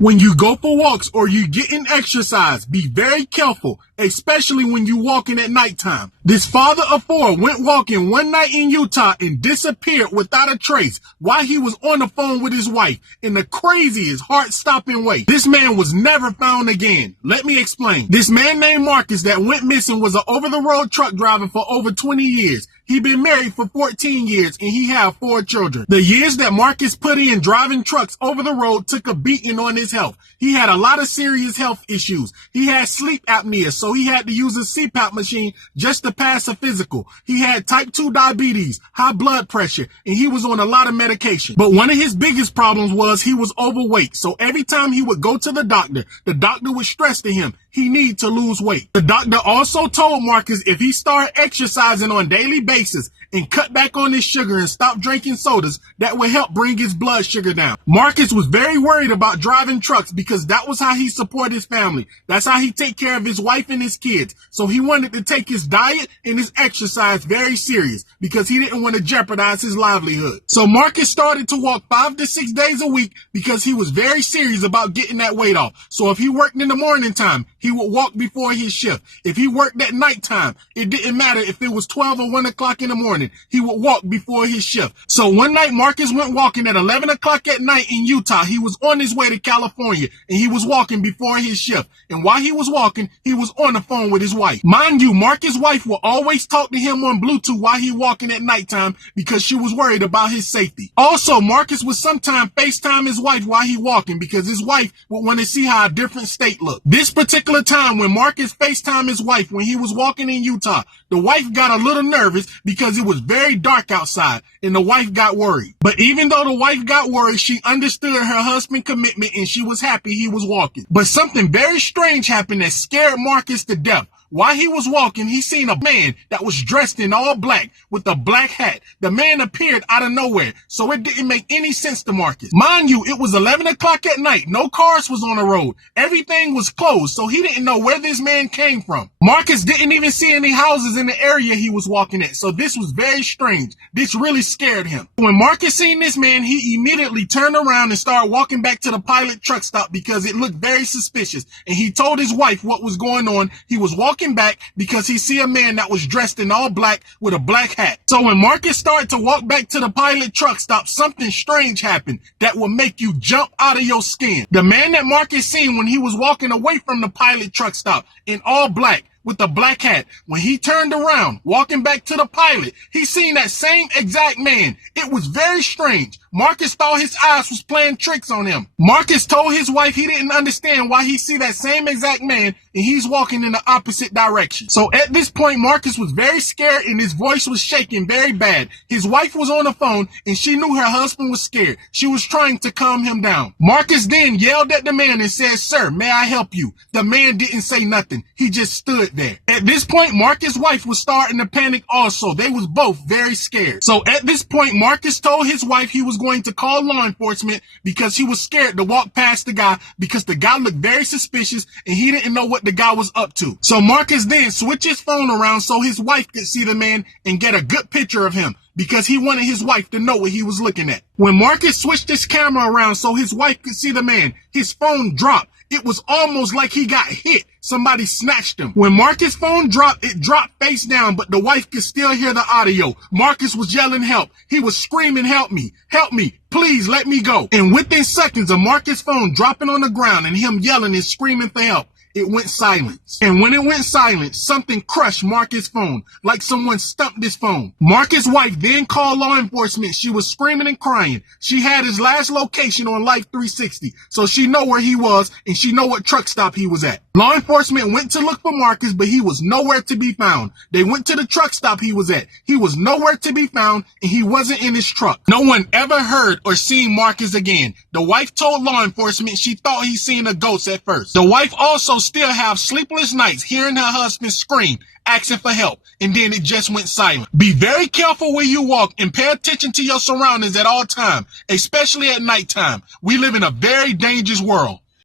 When you go for walks or you getting exercise, be very careful, especially when you walking at nighttime. This father of four went walking one night in Utah and disappeared without a trace while he was on the phone with his wife in the craziest, heart-stopping way. This man was never found again. Let me explain. This man named Marcus that went missing was an over-the-road truck driver for over 20 years. He been married for 14 years and he had 4 children. The years that Marcus put in driving trucks over the road took a beating on his health. He had a lot of serious health issues. He had sleep apnea, so he had to use a CPAP machine just to pass a physical. He had type 2 diabetes, high blood pressure, and he was on a lot of medication. But one of his biggest problems was he was overweight. So every time he would go to the doctor would stress to him he need to lose weight. The doctor also told Marcus if he started exercising on a daily basis and cut back on his sugar and stop drinking sodas, that would help bring his blood sugar down. Marcus was very worried about driving trucks because that was how he supported his family. That's how he take care of his wife and his kids. So he wanted to take his diet and his exercise very serious because he didn't want to jeopardize his livelihood. So Marcus started to walk 5 to 6 days a week because he was very serious about getting that weight off. So if he worked in the morning time, he would walk before his shift. If he worked at nighttime, it didn't matter if it was 12 or 1 o'clock in the morning, he would walk before his shift. So one night Marcus went walking at 11 o'clock at night in Utah. He was on his way to California and he was walking before his shift. And while he was walking, he was on the phone with his wife. Mind you, Marcus' wife will always talk to him on Bluetooth while he walking at nighttime because she was worried about his safety. Also, Marcus would sometimes FaceTime his wife while he walking because his wife would want to see how a different state looked. This particular time when Marcus FaceTimed his wife when he was walking in Utah, the wife got a little nervous because it was very dark outside and the wife got worried. But even though the wife got worried, she understood her husband's commitment and she was happy he was walking. But something very strange happened that scared Marcus to death. While he was walking, he seen a man that was dressed in all black with a black hat. The man appeared out of nowhere, so it didn't make any sense to Marcus. Mind you, it was 11 o'clock at night. No cars was on the road. Everything was closed, so he didn't know where this man came from. Marcus didn't even see any houses in the area he was walking at, so this was very strange. This really scared him. When Marcus seen this man, he immediately turned around and started walking back to the pilot truck stop because it looked very suspicious. And he told his wife what was going on. He was walking back because he see a man that was dressed in all black with a black hat. So when Marcus started to walk back to the pilot truck stop, something strange happened that will make you jump out of your skin. The man that Marcus seen when he was walking away from the pilot truck stop in all black with a black hat, when he turned around walking back to the pilot, he seen that same exact man. It was very strange. Marcus thought his eyes was playing tricks on him. Marcus told his wife he didn't understand why he see that same exact man and he's walking in the opposite direction. So at this point, Marcus was very scared and his voice was shaking very bad. His wife was on the phone and she knew her husband was scared. She was trying to calm him down. Marcus then yelled at the man and said, "Sir, may I help you?" The man didn't say nothing. He just stood there. At this point, Marcus' wife was starting to panic also. They was both very scared. So at this point, Marcus told his wife he was going to call law enforcement because he was scared to walk past the guy because the guy looked very suspicious and he didn't know what the guy was up to. So Marcus then switched his phone around so his wife could see the man and get a good picture of him because he wanted his wife to know what he was looking at. When Marcus switched his camera around so his wife could see the man, his phone dropped. It was almost like he got hit. Somebody snatched him. When Marcus' phone dropped, it dropped face down, but the wife could still hear the audio. Marcus was yelling help. He was screaming, "Help me, help me, please let me go." And within seconds of Marcus' phone dropping on the ground and him yelling and screaming for help, it went silent. And when it went silent, something crushed Marcus' phone, like someone stumped his phone. Marcus' wife then called law enforcement. She was screaming and crying. She had his last location on Life 360, so she know where he was and she know what truck stop he was at. Law enforcement went to look for Marcus, but he was nowhere to be found. They went to the truck stop he was at. He was nowhere to be found and he wasn't in his truck. No one ever heard or seen Marcus again. The wife told law enforcement she thought he seen a ghost at first. The wife also still have sleepless nights hearing her husband scream, asking for help, and then it just went silent. Be very careful where you walk and pay attention to your surroundings at all times, especially at nighttime. We live in a very dangerous world.